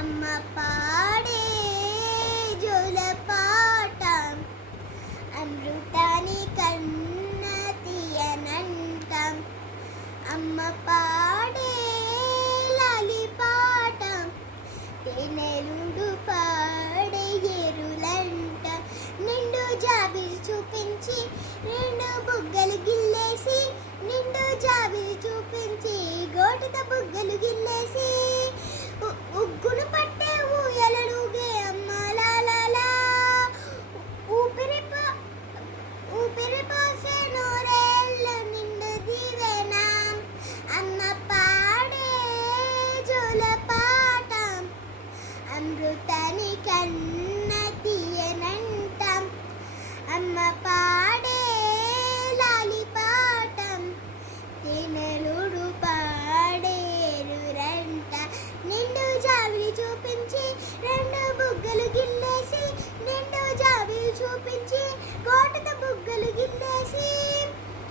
అమ్మ పాడే జోలపాటం అమృతాని కన్న తీయనంటం. అమ్మ పాడే లాలిపాటం తేనెలుడు పాడే ఎరులంట. నిండు జాబిలి చూపించి రెండు బుగ్గలు గిల్లేసి, నిండు జాబిలి చూపించి గోటితో బుగ్గలు గిల్లేసి ఉగ్గును పట్టే ఊయలలుగే అమ్మ లాలా. ఊపిరి పోసే నూరేళ్ళ నిండు దీవెనా. అమ్మ పాడే జోలపాటం అమృతాని కన్న తీయనంటం. అమ్మ పాడే లాలిపాటం తేనెలుడు పాడేరురంట. నిండు జాబిలి చూపించి